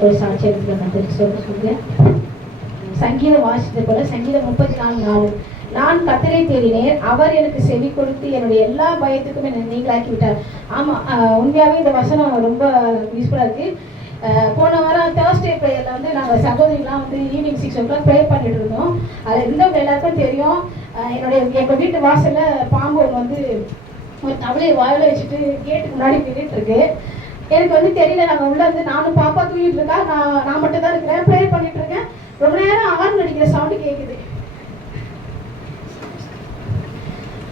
ஒரு சாட்சி எடுத்து சொல்ல சொல்றேன் சங்கீதம் வாசித்தது போல சங்கீதம் முப்பத்தி நாலு நாலு நான் கத்தரை தேடினேன் அவர் எனக்கு செவி கொடுத்து என்னுடைய எல்லா பயத்துக்கும் என்னை நீங்களாக்கி விட்டார் ஆமா உண்மையாகவே உண்மையாவே இந்த வசனம் ரொம்ப யூஸ்ஃபுல்லா இருக்கு போன வாரம் தேர்ஸ்டே ப்ரேயரில் வந்து நாங்கள் சகோதரிலாம் வந்து evening six o'clock pray பண்ணிட்டு இருந்தோம் அது இருந்தவங்க எல்லாருக்கும் தெரியும் என்னுடைய எங்கள் வீட்டு வாசல்ல பாம்பு வந்து ஒரு தவளையை வாயில வச்சுட்டு கேட்டுக்கு முன்னாடி நின்றுட்டு இருக்கு எனக்கு வந்து தெரியல நாங்கள் உள்ள இருந்து நானும் பாப்பா தூங்கிட்டு இருக்கா நான் நான் மட்டும் தான் இருக்கிறேன். ப்ரே பண்ணிட்டு இருக்கேன். ரொம்ப நேரம் ஆர்ன் அடிக்கிற சவுண்டு கேட்குது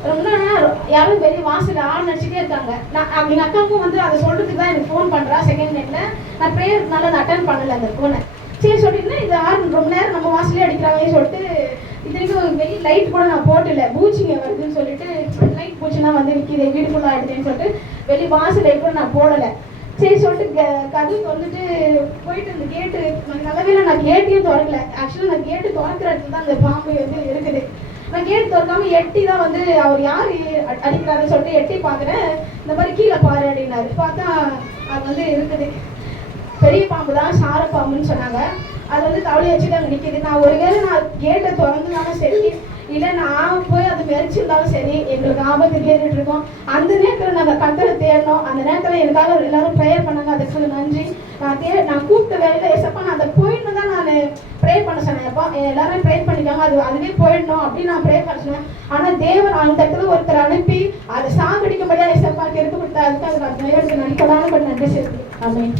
ரொம்ப நேரம் யாரும் வெளியே வாசல்ல ஆர்ன் அடிச்சுட்டே இருக்காங்க. நான் அவங்க எங்க அக்காவுக்கும் வந்து அதை சொல்றதுக்கு தான் எனக்கு ஃபோன் பண்றா செகண்ட் நைட்ல நான் ப்ரேயர்னால நான் அட்டன் பண்ணல அந்த ஃபோனை சரி சொல்லிட்டு இது ஆர்ன் ரொம்ப நேரம் நம்ம வாசலே அடிக்கிறாங்கன்னு சொல்லிட்டு இத்தனைக்கும் வெளியே லைட் கூட நான் போட்டல. பூச்சிங்க வருதுன்னு சொல்லிட்டு லைட் பூச்சினா வந்து நிற்கிது ஃபுல்லாக ஆயிடுதுன்னு சொல்லிட்டு வெளியே வாசல் லைட் கூட நான் போடலை. சரி சொல்லிட்டு கதவு வந்துட்டு போயிட்டு இந்த கேட்டு நல்லவேளை நான் கேட்டையும் திறக்கல. ஆக்சுவலாக நான் கேட்டு திறக்கிற இடத்துல தான் அந்த பாம்பு வந்து இருக்குது. நான் கேட்டு திறக்காம எட்டி தான் வந்து அவர் யார் அடிக்கிறாருன்னு சொல்லிட்டு எட்டி பார்க்குறேன். இந்த மாதிரி கீழே பாரு அப்படின்னாரு. பார்த்தா அது வந்து இருக்குது. பெரிய பாம்பு தான் சார பாம்புன்னு சொன்னாங்க. அது வந்து தவளை வச்சுட்டு அங்கே நிற்கிது நான் ஒருவேளை நான் கேட்டை திறந்துனாலும் சரி இல்லை நான் போய் அது மெரிச்சிருந்தாலும் சரி எங்களுக்கு ஆபத்து கேட்டுட்டு இருக்கோம். அந்த நேரத்தில் நாங்கள் கத்த அந்த நேரத்தில் எனக்காக எல்லாரும் ப்ரேயர் பண்ணாங்க. அதுக்கு நன்றி. நான் தே நான் கூப்பிட்ட வேலையில் ஏசப்பா நான் அதை போயிடணும் தான் நான் ப்ரேயர் பண்ண சொன்னேன். அப்பா எல்லாரும் ப்ரேயர் பண்ணிக்காங்க அது அதுவே போயிடணும் அப்படின்னு நான் ப்ரேயர் பண்ண சொன்னேன். ஆனால் தேவன் அந்த இடத்துல ஒருத்தர் அனுப்பி அதை சாகடிக்கும்படியா ஏசப்பா கெடுத்து கொடுத்தா அதுக்கு அது நான் தேவனுக்கு நன்றி. நன்றி சேர்த்து ஆமென்.